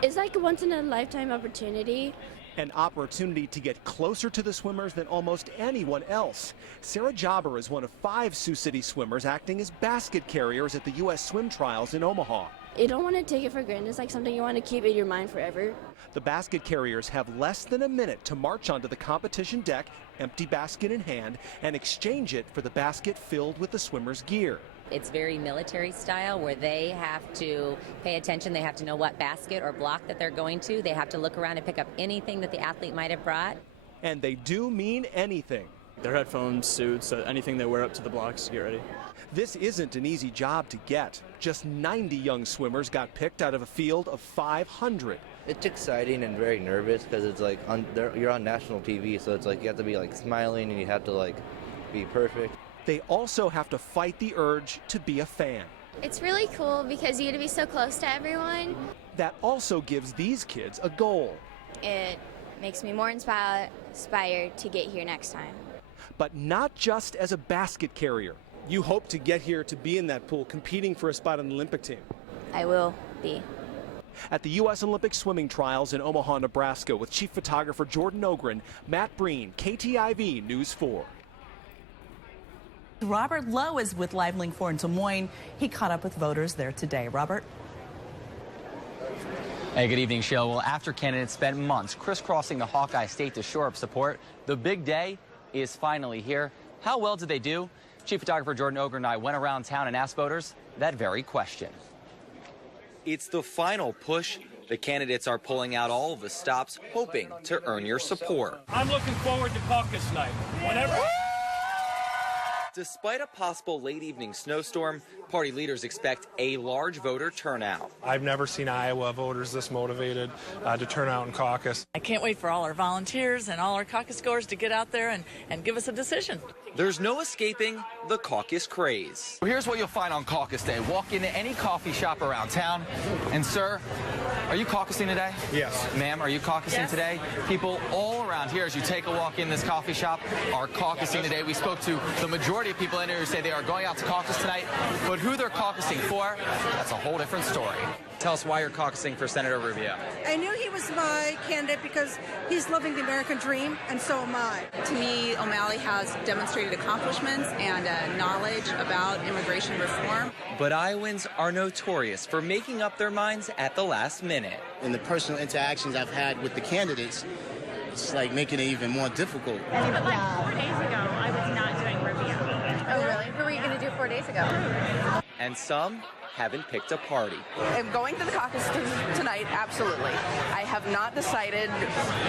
It's like a once-in-a-lifetime opportunity. An opportunity to get closer to the swimmers than almost anyone else. Sarah Jobber is one of 5 Sioux City swimmers acting as basket carriers at the U.S. swim trials in Omaha. You don't want to take it for granted. It's like something you want to keep in your mind forever. The basket carriers have less than a minute to march onto the competition deck, empty basket in hand, and exchange it for the basket filled with the swimmer's gear. It's very military style where they have to pay attention. They have to know what basket or block that they're going to. They have to look around and pick up anything that the athlete might have brought. And they do mean anything. Their headphones, suits, anything they wear up to the blocks to get ready. This isn't an easy job to get. Just 90 young swimmers got picked out of a field of 500. It's exciting and very nervous because it's like you're on national TV, so it's like you have to be like smiling and you have to like be perfect. They also have to fight the urge to be a fan. It's really cool because you get to be so close to everyone. That also gives these kids a goal. It makes me more inspired to get here next time. But not just as a basket carrier. You hope to get here to be in that pool competing for a spot on the Olympic team. I will be. At the U.S. Olympic swimming trials in Omaha, Nebraska with chief photographer Jordan Ogren, Matt Breen, KTIV News 4. Robert Lowe is with Live Link 4 in Des Moines. He caught up with voters there today. Robert? Hey, good evening, Sheila. Well, after candidates spent months crisscrossing the Hawkeye State to shore up support, the big day is finally here. How well did they do? Chief photographer Jordan Ogren and I went around town and asked voters that very question. It's the final push. The candidates are pulling out all of the stops, hoping to earn your support. I'm looking forward to caucus night. Whenever. Despite a possible late evening snowstorm, party leaders expect a large voter turnout. I've never seen Iowa voters this motivated to turn out and caucus. I can't wait for all our volunteers and all our caucus goers to get out there and give us a decision. There's no escaping the caucus craze. Here's what you'll find on caucus day. Walk into any coffee shop around town, and sir, are you caucusing today? Yes. Ma'am, are you caucusing today? People all around here, as you take a walk in this coffee shop, are caucusing today. We spoke to the majority of people in here who say they are going out to caucus tonight, but who they're caucusing for, that's a whole different story. Tell us why you're caucusing for Senator Rubio. I knew he was my candidate because he's living the American dream, and so am I. To me, O'Malley has demonstrated accomplishments and knowledge about immigration reform. But Iowans are notorious for making up their minds at the last minute. In the personal interactions I've had with the candidates, it's like making it even more difficult. But like 4 days ago, I was not doing Rubio. Oh, really? Who were you going to do 4 days ago? And some haven't picked a party. I'm going to the caucus tonight, absolutely. I have not decided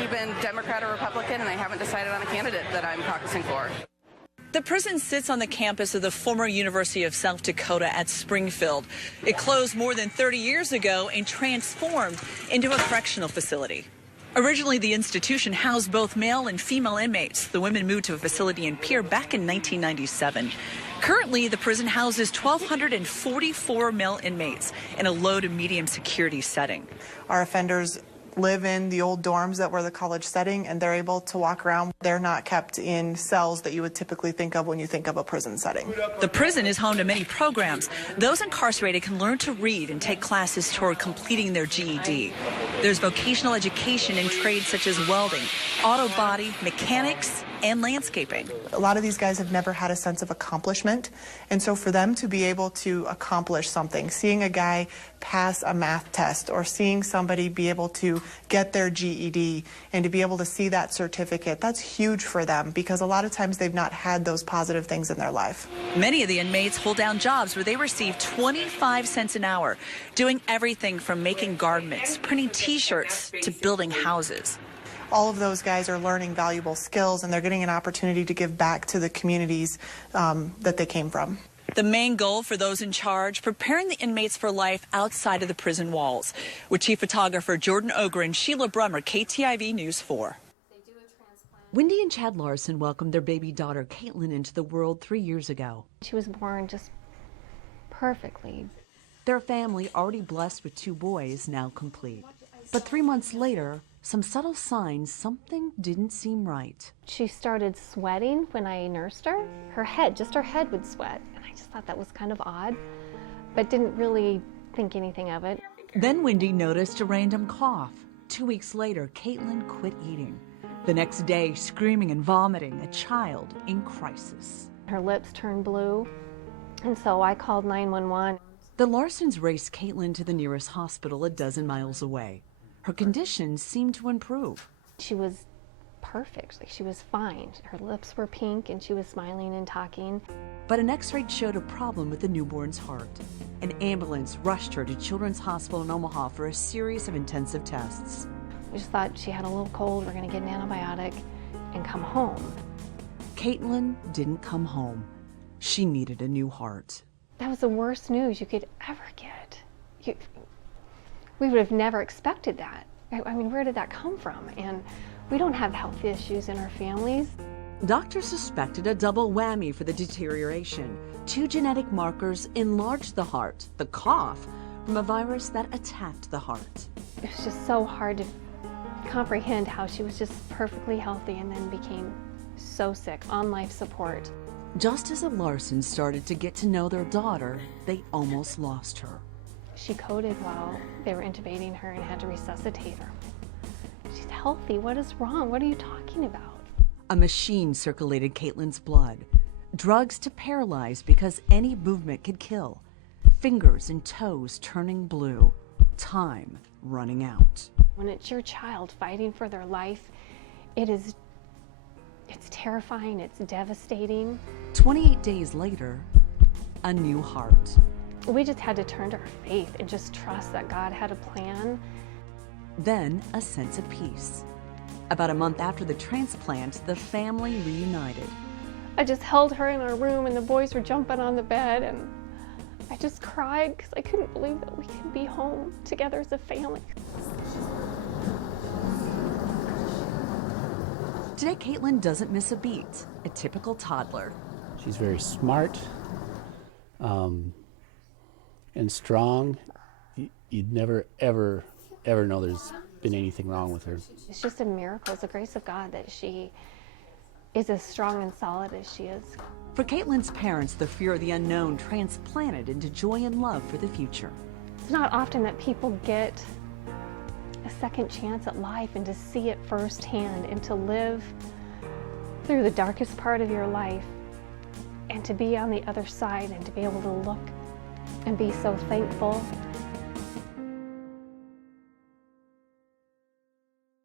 even Democrat or Republican, and I haven't decided on a candidate that I'm caucusing for. The prison sits on the campus of the former University of South Dakota at Springfield. It closed more than 30 years ago and transformed into a correctional facility. Originally, the institution housed both male and female inmates. The women moved to a facility in Pierre back in 1997. Currently, the prison houses 1,244 male inmates in a low to medium security setting. Our offenders live in the old dorms that were the college setting, and they're able to walk around. They're not kept in cells that you would typically think of when you think of a prison setting. The prison is home to many programs. Those incarcerated can learn to read and take classes toward completing their GED. There's vocational education in trades such as welding, auto body, mechanics, and landscaping. A lot of these guys have never had a sense of accomplishment, and so for them to be able to accomplish something, seeing a guy pass a math test or seeing somebody be able to get their GED and to be able to see that certificate, that's huge for them because a lot of times they've not had those positive things in their life. Many of the inmates hold down jobs where they receive 25 cents an hour, doing everything from making garments, printing T-shirts, to building houses. All of those guys are learning valuable skills, and they're getting an opportunity to give back to the communities that they came from. The main goal for those in charge, preparing the inmates for life outside of the prison walls. With chief photographer Jordan Ogren, Sheila Brummer, KTIV News 4. Wendy and Chad Larson welcomed their baby daughter, Caitlin, into the world 3 years ago. She was born just perfectly. Their family, already blessed with 2 boys, now complete. But 3 months later, some subtle signs something didn't seem right. She started sweating when I nursed her. Just her head would sweat. And I just thought that was kind of odd, but didn't really think anything of it. Then Wendy noticed a random cough. 2 weeks later, Caitlin quit eating. The next day, screaming and vomiting, a child in crisis. Her lips turned blue, and so I called 911. The Larsons raced Caitlin to the nearest hospital a dozen miles away. Her condition seemed to improve. She was perfect. She was fine. Her lips were pink, and she was smiling and talking. But an x-ray showed a problem with the newborn's heart. An ambulance rushed her to Children's Hospital in Omaha for a series of intensive tests. We just thought she had a little cold, we're going to get an antibiotic and come home. Caitlin didn't come home. She needed a new heart. That was the worst news you could ever get. We would have never expected that. I mean, where did that come from? And we don't have health issues in our families. Doctors suspected a double whammy for the deterioration. 2 genetic markers enlarged the heart, the cough, from a virus that attacked the heart. It was just so hard to comprehend how she was just perfectly healthy and then became so sick, on life support. Just as the Larsons started to get to know their daughter, they almost lost her. She coded while they were intubating her and had to resuscitate her. She's healthy. What is wrong? What are you talking about? A machine circulated Caitlin's blood. Drugs to paralyze because any movement could kill. Fingers and toes turning blue. Time running out. When it's your child fighting for their life, it's terrifying, it's devastating. 28 days later, a new heart. We just had to turn to our faith and just trust that God had a plan. Then a sense of peace. About a month after the transplant, the family reunited. I just held her in our room and the boys were jumping on the bed and I just cried because I couldn't believe that we could be home together as a family. Today, Caitlin doesn't miss a beat, a typical toddler. She's very smart and strong. You'd never, ever know there's been anything wrong with her. It's just a miracle. It's the grace of God that she is as strong and solid as she is. For Caitlin's parents, the fear of the unknown transplanted into joy and love for the future. It's not often that people get a second chance at life and to see it firsthand and to live through the darkest part of your life and to be on the other side and to be able to look and be so thankful